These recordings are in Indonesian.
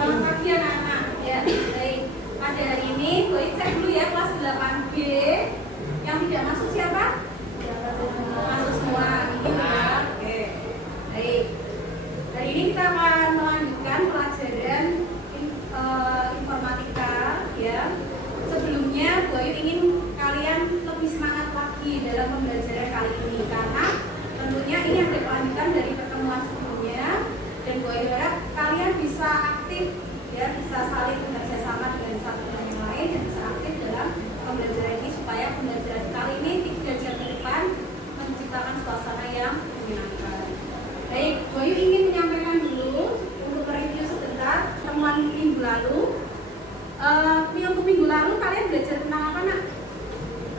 Selamat pagi anak-anak. Ya, baik. Pada hari ini, Boy cek dulu ya kelas 8B. Yang tidak masuk siapa? Masuk semua. Ini ya. Oke. Baik. Hari ini kita akan melanjutkan pelajaran informatika. Ya. Sebelumnya, Boy ingin kalian lebih semangat lagi dalam pembelajaran kali ini karena tentunya ini ada kelanjutan dari pertemuan sebelumnya. Dan Boy harap kalian bisa aktif, ya, bisa saling bekerja sama dengan satu dengan yang lain dan bisa aktif dalam pembelajaran ini supaya pembelajaran kali ini 3 jam ke depan menciptakan suasana yang menyenangkan. Baik, Boy ingin menyampaikan dulu untuk review sebentar temuan minggu lalu. Untuk minggu lalu kalian belajar tentang apa, nak?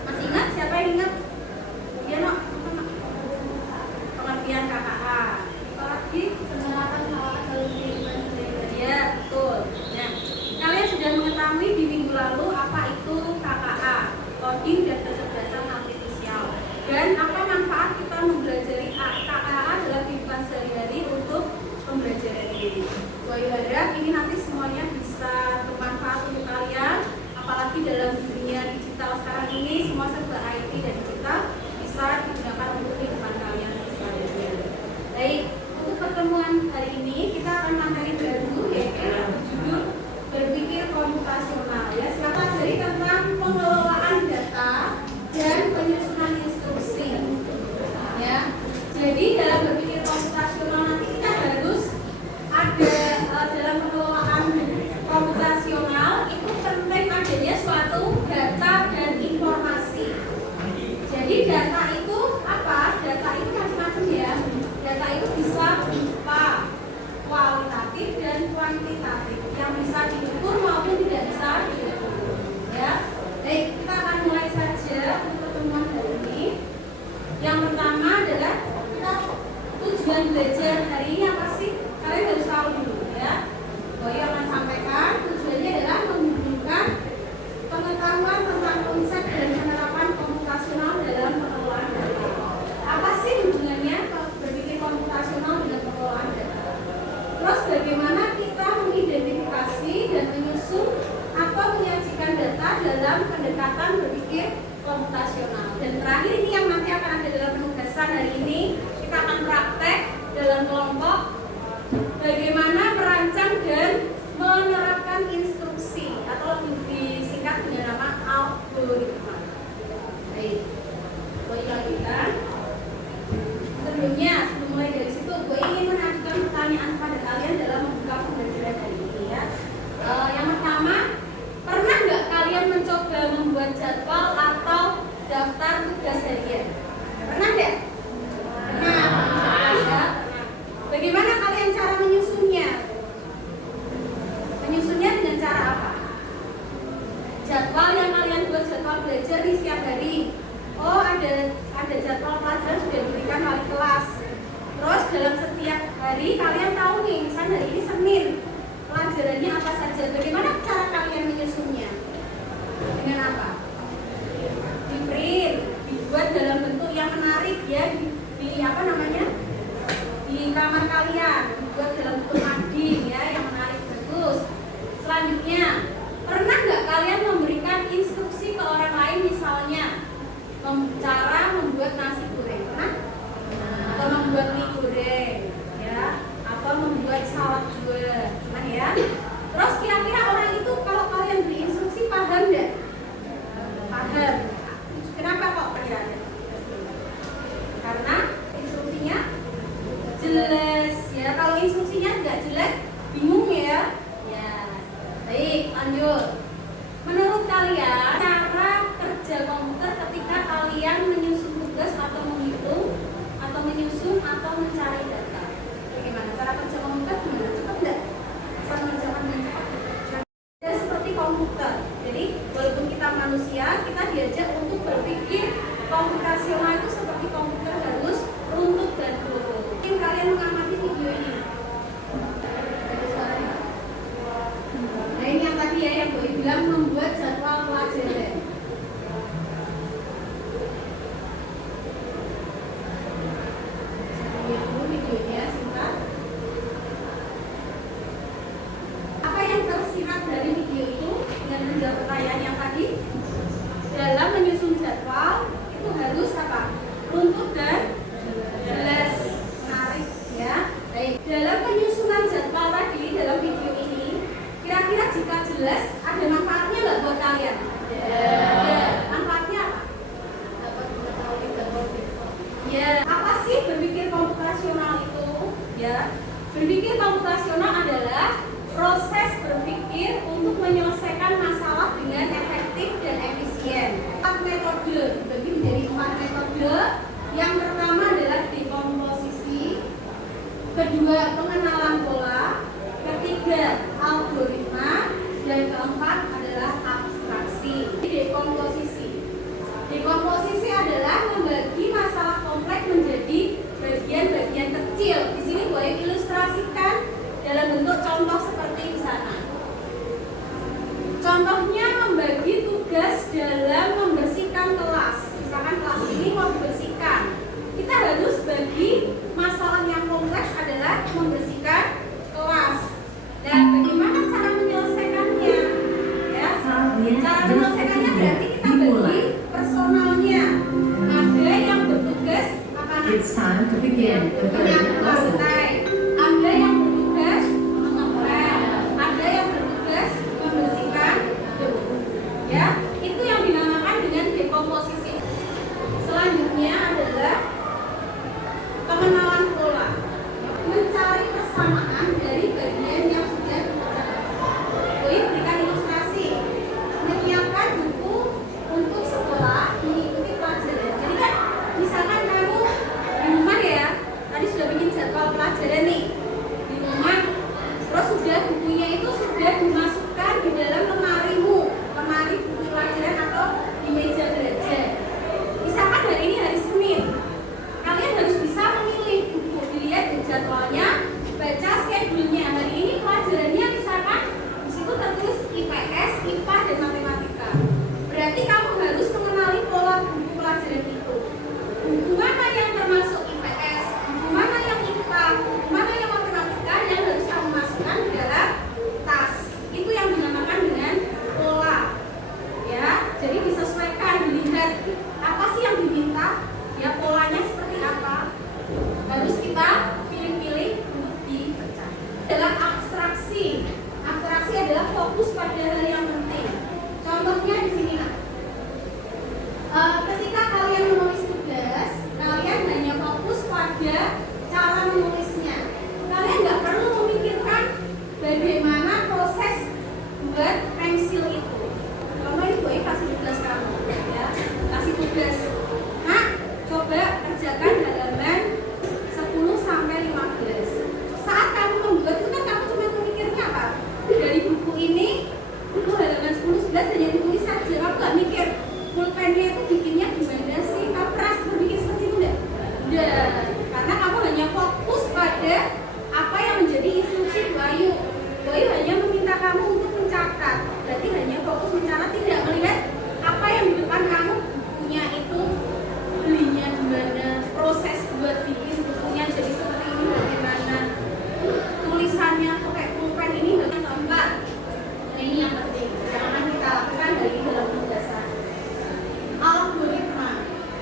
Masih ingat? Siapa yang ingat? Ya, nak. Pengertian KKA. Lagi penerapan halaman kehidupan sehari-hari. Ya, betul. Nah, kalian sudah mengetahui di minggu lalu apa itu KKA, coding dan kecerdasan artifisial, dan apa manfaat kita mempelajari KKA dalam kehidupan sehari-hari untuk pembelajaran ini. Gue harap ini nanti semuanya bisa bermanfaat untuk kalian, apalagi dalam dunia digital sekarang ini semua serba IT dan digital bisa digunakan untuk kehidupan kalian sehari-hari. Baik. Untuk pertemuan hari ini kita akan materi baru yaitu berjudul berpikir komputasional. Ya, silakan pelajari tentang pengelolaan data dan penyusunan instruksi. Ya, jadi dalam berpikir komputasional nanti kita harus ada dalam pengelolaan komputasional itu penting adanya suatu data dan informasi. Jadi data itu apa? Data itu macam-macam ya. Data itu bisa berupa kualitatif dan kuantitatif yang bisa diukur maupun tidak bisa diukur. Ya, baik, kita akan mulai saja untuk pertemuan hari ini. Yang pertama adalah kita tujuan belajar hari ini apa sih? Kalian harus tahu dulu ya. Boy akan sampaikan tujuannya adalah menghubungkan pengetahuan tentang konsep dan penerapan komputasional dalam pengelolaan data. Apa sih hubungannya berpikir komputasional dengan pengelolaan data? Terus bagaimana kita mengidentifikasi dan menyusun atau menyajikan data dalam pendekatan berpikir komputasional? Dan terakhir ini yang nanti akan ada dalam penugasan hari ini, kita akan praktek dalam kelompok bagaimana merancang dan menerapkan instruksi atau lebih disingkat dengan nama algoritma. Baik, boleh lanjutkan. Sebelum mulai dari situ, gue ingin mengajukan pertanyaan pada kalian dalam membuka pembelajaran hari ini ya. Yang pertama, pernah nggak kalian mencoba membuat jadwal atau daftar tugas harian? Pernah nggak? Pernah. Ya. Bagaimana kalian cara menyusunnya? Menyusunnya dengan cara apa? Jadwal yang kalian buat jadwal belajar di setiap hari. Oh, ada jadwal pelajaran sudah diberikan wali kelas. Terus dalam setiap hari kalian tahu nih, misalnya hari ini Senin, pelajarannya apa saja. Bagaimana cara kalian menyusunnya? Dengan apa? Di print, dibuat dalam bentuk yang menarik ya, di apa namanya? Di kamar kalian, dibuat dalam bentuk mading ya, yang menarik bagus. Selanjutnya, pernah nggak kalian memberikan instruksi ke orang lain misalnya cara membuat nasi goreng, pernah? Atau membuat mie goreng, ya, atau membuat salad buah, pernah ya? Terus kira-kira orang itu kalau kalian beri instruksi paham nggak? Paham. Kenapa kok percaya? Karena instruksinya jelas, ya. Kalau instruksinya nggak jelas, bingung ya. Ya. Baik, lanjut. Menurut kalian cara kerja komputer ketika kalian menyusun tugas atau menghitung atau menyusun atau mencari data, bagaimana cara kerja komputer? Gimana? Cepat nggak? Bisa mengerjakan dengan cepat? Ya, seperti komputer. Jadi walaupun kita manusia, kita diajak untuk berpikir komputasional itu seperti komputer, harus runtut dan lurus. Mungkin kalian mengamati video ini. Nah, ini yang tadi ya, yang Boy bilang membuat jadwal pelajaran. Lihat dulu videonya, singkat. Apa menjawab pertanyaan yang tadi. Dalam menyusun jadwal itu harus apa? Runtut dan jelas. Menarik ya. Baik. Dalam penyusunan jadwal tadi dalam video ini, kira-kira jika jelas ada manfaatnya nggak buat kalian? Ya. Manfaatnya apa? Dapat mengetahui jadwal besok. Ya. Apa sih berpikir komputasional itu? Ya. Berpikir komputasional adalah proses berpikir untuk menyelesaikan masalah dengan efektif dan efisien. 4 metode dibagi menjadi 4 metode. Yang pertama adalah dekomposisi, kedua pengenalan pola, ketiga algoritma, dan keempat adalah abstraksi. Dekomposisi. Dekomposisi adalah membagi masalah kompleks menjadi bagian-bagian kecil. Di sini boleh ilustrasikan dalam bentuk contoh seperti di sana. Contohnya membagi tugas dalam membersihkan kelas. Misalkan kelas ini mau dibersihkan. Kita harus bagi masalah yang kompleks adalah membersihkan kelas. Dan bagaimana cara menyelesaikannya? Ya, cara menyelesaikannya berarti kita bagi personalnya. Ada yang bertugas It's time to begin the third lesson. Ada yang bertugas mengepel, ada yang bertugas membersihkan debu. Ya, itu yang dinamakan dengan dekomposisi. Selanjutnya adalah pengenalan pola. Mencari persamaan dari bagian yang sudah dikerjakan. Boleh berikan ilustrasi. Menyiapkan buku untuk sekolah mengikuti pelajaran. Jadi kan, misalkan kamu di rumah ya, tadi sudah bikin jadwal pelajaran nih di rumah, terus sudah bukunya itu sudah dimasukkan di dalam lemarimu, lemari buku pelajaran atau di meja belajar. Misalkan hari ini hari Senin, kalian harus bisa memilih buku, dilihat di jadwalnya, baca schedule-nya. Hari ini pelajarannya misalkan di situ tertulis IPS, IPA, dan matematika. Berarti kamu harus mengenali pola buku pelajaran itu. Buku mana yang termasuk IPS, buku mana yang IPA, buku mana yang matematika yang harus kamu masukkan di dalam tas. Itu yang dinamakan dengan pola. Ya, jadi disesuaikan, dilihat apa sih yang diminta, ya polanya seperti apa. Harus kita pilih-pilih untuk dipecah. Adalah abstraksi. Abstraksi adalah fokus pada hal yang penting. Contohnya di sini nah. Ketika kalian menulis tugas, kalian hanya fokus pada cara menulisnya. Kalian nggak perlu memikirkan bagaimana proses buat pensil itu. Kamu ini boleh kasih tugas kamu, ya, kasih tugas. Nah, coba kerjakan halaman 10 sampai 15. Saat kamu membuat itu kan kamu cuma memikirnya apa? Dari buku ini, buku halaman 10-11 hanya ditulis saja. Kamu nggak mikir pulpennya itu bikinnya gimana sih? Kamu pernah berpikir seperti itu enggak? Enggak, karena kamu hanya fokus pada apa yang menjadi instruksi Bu Ayu. Bu Ayu hanya meminta kamu untuk mencatat. Berarti hanya fokus mencatat, tidak melihat apa yang di depan kamu, bukunya itu belinya gimana, proses buat bikin bukunya jadi seperti ini bagaimana, tulisannya pakai pulpen ini dengan keempat. Nah, ini yang penting, jangan kita lakukan dari dalam penjelasan. Algoritma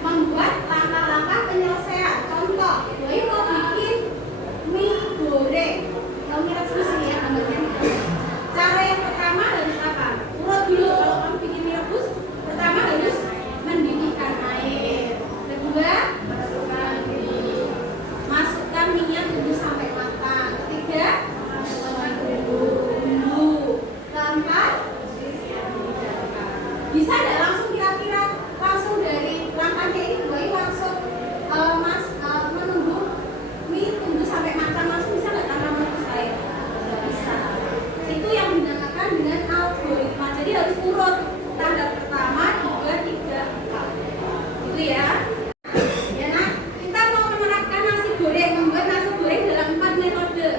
membuat langkah-langkah penyelesaian. Contoh, gue mau bikin mie goreng. Kamu lihat dulu sini ya gambarnya. Cara yang pertama harus apa? Urut dulu. Kalau kamu bikin mie rebus, pertama harus mendidihkan air. Kedua, masukkan minyak tunggu sampai matang. Ketiga, bumbu. Keempat, bisa nggak langsung kira-kira langsung dari langkahnya ini gue langsung menunggu mie tunggu sampai matang langsung, bisa nggak tanpa merebus air? Nggak bisa. Itu yang dinamakan dengan algoritma. Jadi harus urut tahap pertama, 2, 3, 4. Gitu ya. Ya nah, kita mau menerapkan nasi goreng, membuat nasi goreng dalam 4 metode.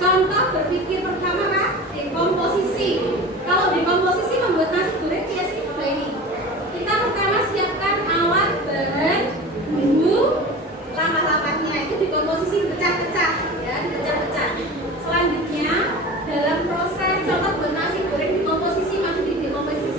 Contoh berpikir pertama Kak, dekomposisi. Kalau dekomposisi membuat nasi goreng ya seperti ini. Kita pertama siapkan alat, bahan, bumbu, langkah-langkahnya itu dekomposisi pecah-pecah, ya, dipecah-pecah. Selanjutnya dalam proses contoh buat nasi goreng dekomposisi, masuk di dekomposisi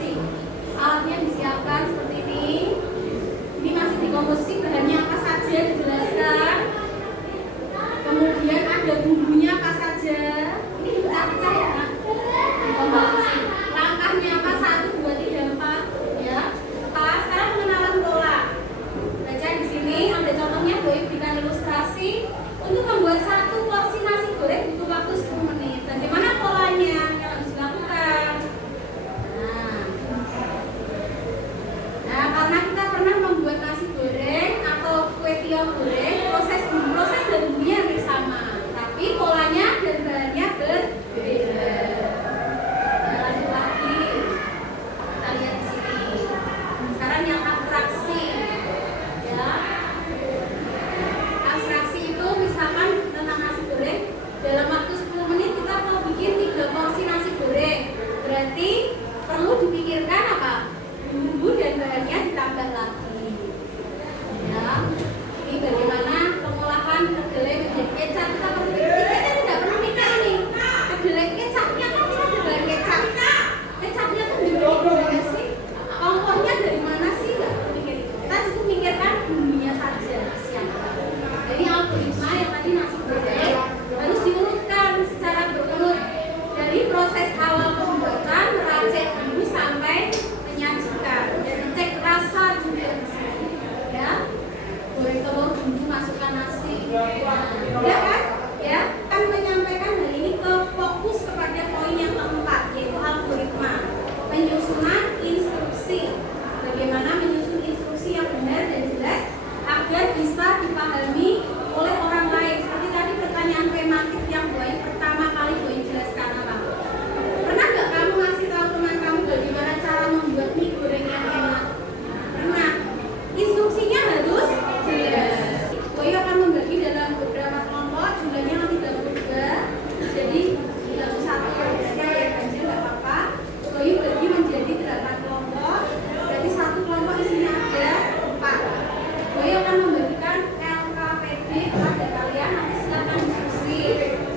proses awal pembuatan meracik dulu sampai menyajikan dan cek rasa juga ya. Goreng telur bumbu, masukkan nasi, ya kan? Ya, kan menyampaikan hal ini ke fokus kepada poin yang keempat, yaitu algoritma penyusunan instruksi. Bagaimana menyusun instruksi yang benar dan jelas agar bisa dipahami oleh orang lain. Seperti tadi pertanyaan tematik yang pertama kali Boy jelaskan apa? Pernah nggak kamu ngasih tahu teman kamu bagaimana cara membuat mie goreng yang enak? Pernah. Instruksinya harus jelas. Boy akan membagi dalam beberapa kelompok, jumlahnya nanti dalam 2. Jadi dalam 1 ya ganjil nggak apa-apa. Boy bagi menjadi 8 kelompok. Berarti 1 kelompok isinya ada 4. Boy akan membagikan LKPD kepada kalian. Nanti silakan diskusi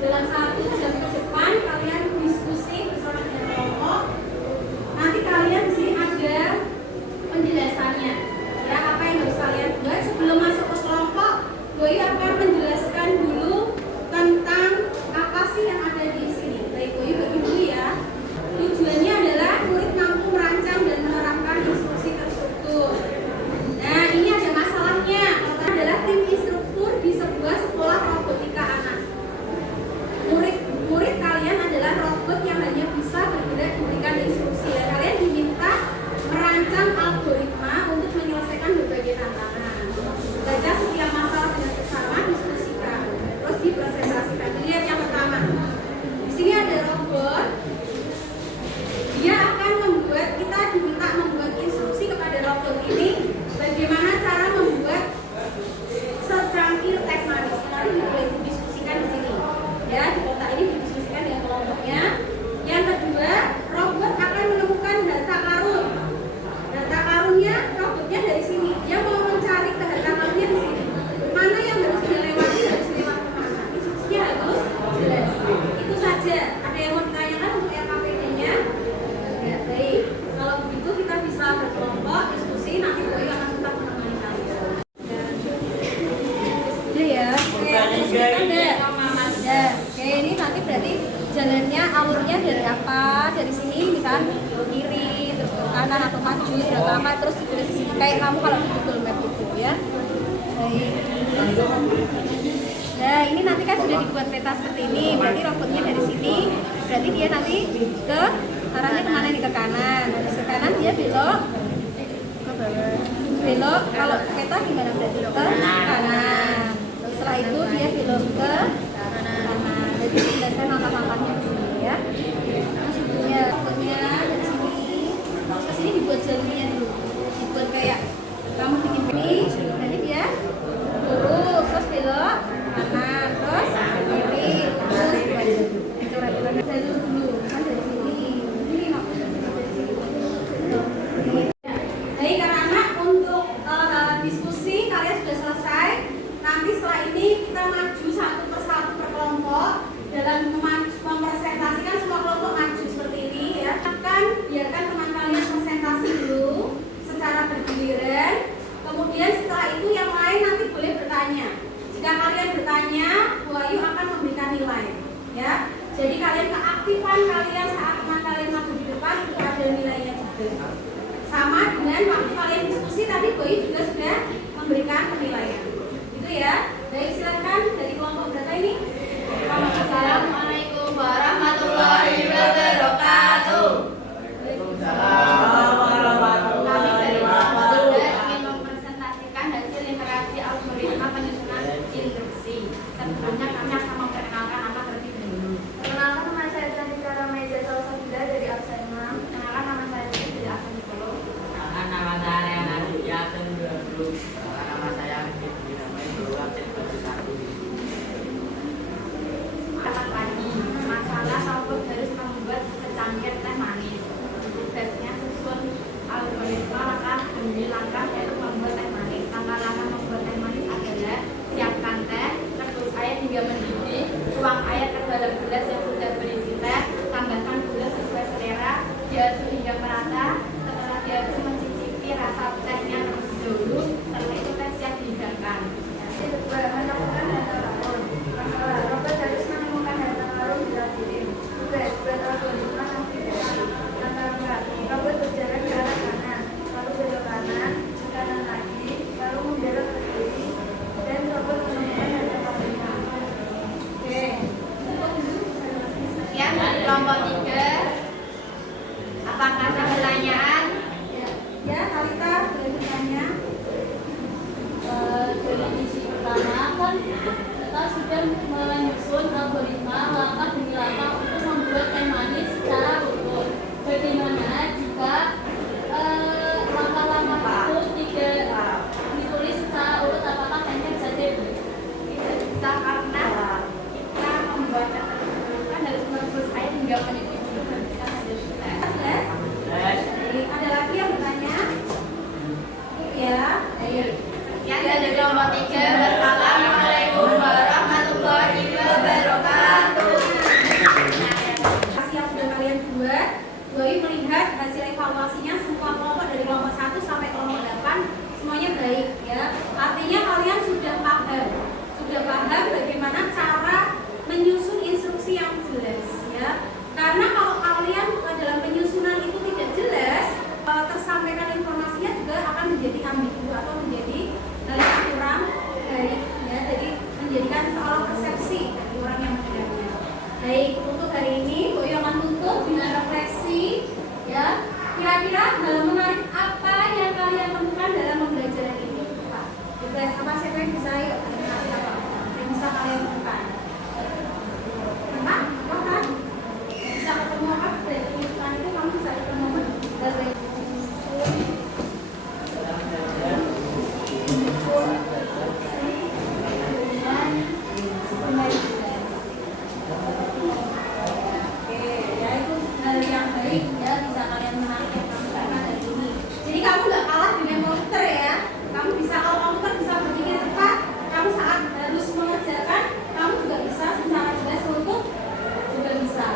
dalam 1 jam ke depan. Kalian diskusi bersama dengan kelompok. Nanti kalian di sini ada penjelasannya. Ya, apa yang harus kalian buat sebelum masuk ke kelompok. Boy akan menjelaskan dulu tentang apa sih yang ada di sini. Baik, Boy bagi dulu ya. Tujuannya adalah murid mampu merancang dan menerapkan instruksi terstruktur. Nah, ini ada masalahnya. Kalau adalah tim instruktur di sebuah sekolah robotika anak. Murid kalian adalah robot yang hanya bisa bergerak diberikan instruksi. Ya, kalian diminta merancang algoritma untuk menyelesaikan berbagai tantangan. Baca setiap masalah dengan seksama, diskusikan, terus dipresentasikan. Lihat yang pertama. Di sini ada robot. Dia akan kita diminta membuat instruksi kepada robot ini bagaimana cara membuat secangkir teh manis. Nanti boleh didiskusikan di sini. Ya, di kotak ini didiskusikan dengan kelompoknya. Yang kedua, robot akan menemukan harta karun. Harta karunnya, robotnya dari sini. Dia mau mencari ke harta karunnya di sini. Mana yang harus dia lewati, harus lewat kemana. Instruksinya harus jelas. Itu saja. Ada yang mau ditanyakan untuk LKPD-nya? Ya, baik. Kalau begitu kita bisa berkelompok diskusi. Nanti Boy akan tetap menemani kalian. Udah ya. Oke, terus kita ada. Ya, oke, ini nanti berarti jalannya, alurnya dari apa? Dari sini misalnya kiri, terus ke kanan atau maju, lama, terus dari sini kayak kamu kalau di Google Map itu ya. Baik. Nah, ini nanti kan sudah dibuat peta seperti ini. Berarti robotnya dari sini. Berarti dia nanti ke arahnya kemana nih? Ke kanan. Habis ke kanan dia belok ke bawah. Belok kalau peta gimana berarti? Ke kanan. Setelah itu dia belok ke kanan. Jadi dijelaskan langkah-langkahnya di sini ya. Maksudnya robotnya dari sini. Terus ke sini dibuat jalurnya dulu. Dibuat kayak kamu bikin ini, nanti dia lurus, terus belok kanan, terus kiri, terus coret-coret jalur dulu kan dari sini. Ini maksudnya dari sini. Baik, anak-anak, untuk diskusi kalian sudah selesai. Nanti setelah ini kita maju satu persatu per kelompok dalam mempresentasikan. Semua kelompok maju seperti ini ya. Biarkan teman kalian presentasi dulu secara bergiliran. Kemudian setelah itu yang lain nanti boleh bertanya. Jika kalian bertanya, Bu Ayu akan memberikan nilai ya. Jadi kalian keaktifan kalian saat teman kalian maju di depan itu ada nilainya juga. Sama dengan waktu kalian diskusi tadi Bu Ayu juga sudah memberikan penilaian. Itu ya. Baik, silakan dari kelompok berapa ini? Assalamualaikum warahmatullahi wabarakatuh. Kami dari kelompok 3 ingin mempresentasikan hasil literasi algoritma penyusunan instruksi. Sebelumnya kami akan memperkenalkan nama terlebih dahulu. Perkenalkan, nama saya Chandra Rameja Salsabila dari absen 6. Perkenalkan, nama saya Dwi dari absen 10. Nama saya Nadi absen 20. Nama saya Fitri namanya dulu absen 21. Selamat pagi. Masalah kelompok baru membuat, Doi melihat hasil evaluasinya semua kelompok dari kelompok 1 sampai kelompok 8 semuanya baik ya. Artinya kalian sudah paham bagaimana cara menyusun instruksi yang jelas ya. Karena kalau kalian dalam penyusunan itu tidak jelas, tersampaikan informasinya juga akan menjadi ambigu atau menjadi kurang baik ya. Jadi menjadikan soal persepsi bagi orang yang mendengarnya. Baik, untuk hari ini Boy akan tutup dengan refleksi ya. Kira-kira hal menarik apa yang kalian temukan dalam pembelajaran ini? Pak, apa siapa yang bisa yuk? Yang bisa kalian temukan? Apa? Apa? Bisa ketemu apa? Dari penyusunan itu kamu bisa ketemu dari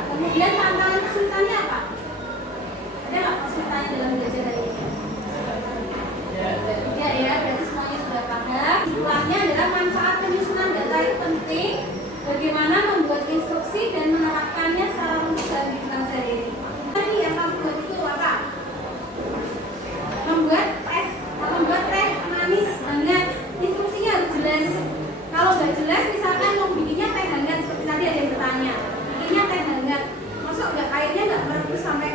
kemudian tantangan kesulitannya apa? Ada nggak kesulitannya dalam belajar hari ini? Ya, berarti semuanya sudah paham. Kesimpulannya adalah manfaat penyusunan data itu penting. Bagaimana membuat instruksi dan menerapkannya secara lengkap dalam kehidupan sehari-hari. Tadi yang kamu buat itu apa? Membuat teh manis hangat. Instruksinya harus jelas. Kalau nggak jelas, misalkan mau bikinnya teh hangat seperti tadi ada yang bertanya. Bikinnya teh hangat, masuk nggak airnya nggak merebus sampai